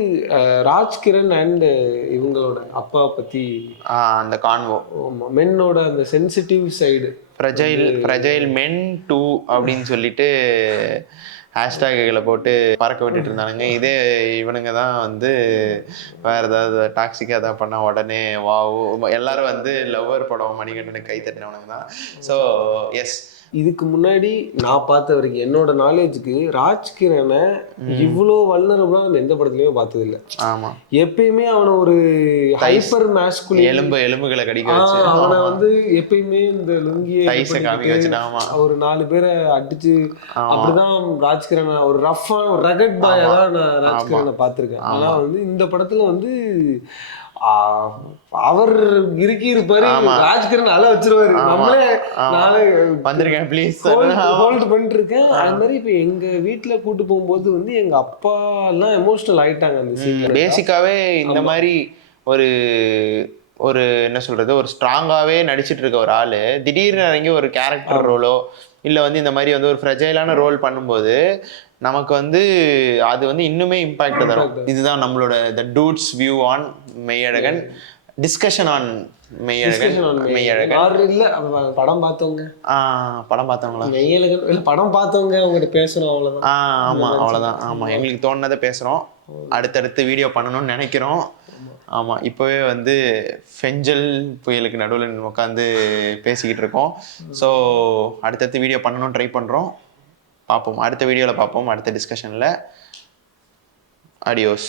ராஜ்கிரண் அண்ட் இவங்களோட அப்பா பத்தி அந்த கான்வோ, மென்னோட அந்த சென்சிட்டிவ் சைடு, ஃப்ரஜைல் மென் 2 அப்படின்னு சொல்லிட்டு ஹேஷ்டேக்குகளை போட்டு பறக்க விட்டுட்டு இருந்தானுங்க. இதே இவனுங்க தான் வந்து வேற ஏதாவது டாக்ஸிக்காக ஏதாவது பண்ணால் உடனே வாவ் எல்லாரும் வந்து லவ்வர் படம் மணிகண்டனுக்கு கை தட்டினவனுங்க தான். ஸோ எஸ், இதுக்கு முன்னாடி நான் பார்த்த வரைக்கும் என்னோட நாலேஜுக்கு ராஜ்கிரனை இவ்வளோ வல்னரபிளா நம்ம எந்த படத்துலயுமே பார்த்தது இல்லை. ஆமா எப்பயுமே அவனை ஒரு ஹைப்பர் மாஸ்குலின் எலும்புகளை கடிக்க வச்சு அவனை வந்து எப்பயுமே இந்த லுங்கியை காமிக்க வச்சுட்டு ஒரு 4 பேரை அடிச்சு அப்படிதான் ராஜ்கிரனை ஒரு ரஃபான ஒரு ரகட் பாயா தான் நான் ராஜ்கிரனை பார்த்திருக்கேன். ஆனா வந்து இந்த படத்துல வந்து அவர் இருப்பாரு, ராஜ்கிரண் அழ வச்சிருவாரு. நம்மளே நாளே வந்திருக்கேன் ப்ளீஸ் ஹோல்ட் பண்ணிட்டு இருக்கேன். அது மாதிரி இப்ப எங்க வீட்டுல கூட்டு போகும்போது வந்து எங்க அப்பா எல்லாம் எமோஷனல் ஆயிட்டாங்க அந்த சீன்ல. பேசிக்காவே இந்த மாதிரி ஒரு என்ன சொல்றது, ஒரு ஸ்ட்ராங்காவே நடிச்சிட்டு இருக்க ஒரு ஆளு திடீர்னு இறங்கி ஒரு கேரக்டர் ரோலோ இல்ல வந்து இந்த மாதிரி வந்து ஒரு ஃப்ரெஜைலான ரோல் பண்ணும்போது நமக்கு வந்து அது வந்து இன்னுமே இம்பாக்ட் தரும். இதுதான் நம்மளோட the dudes view on Meiyazhagan, discussion on Meiyazhagan. இல்ல படம் பார்த்தவங்க மெய்யழகன் இல்ல படம் பார்த்தவங்க அவங்ககிட்ட பேசுறோம் அவ்வளவுதான். ஆமா அவ்வளவுதான். ஆமா எங்களுக்கு தோணுனதை பேசுறோம், அடுத்தடுத்து வீடியோ பண்ணணும்னு நினைக்கிறோம். ஆமா இப்போவே வந்து ஃபெஞ்சல் புயலுக்கு நடுவில் உட்காந்து பேசிக்கிட்டு இருக்கோம். ஸோ அடுத்தடுத்து வீடியோ பண்ணணும்னு ட்ரை பண்ணுறோம். பார்ப்போம், அடுத்த வீடியோவில் பார்ப்போம், அடுத்த டிஸ்கஷனில். அடியோஸ்.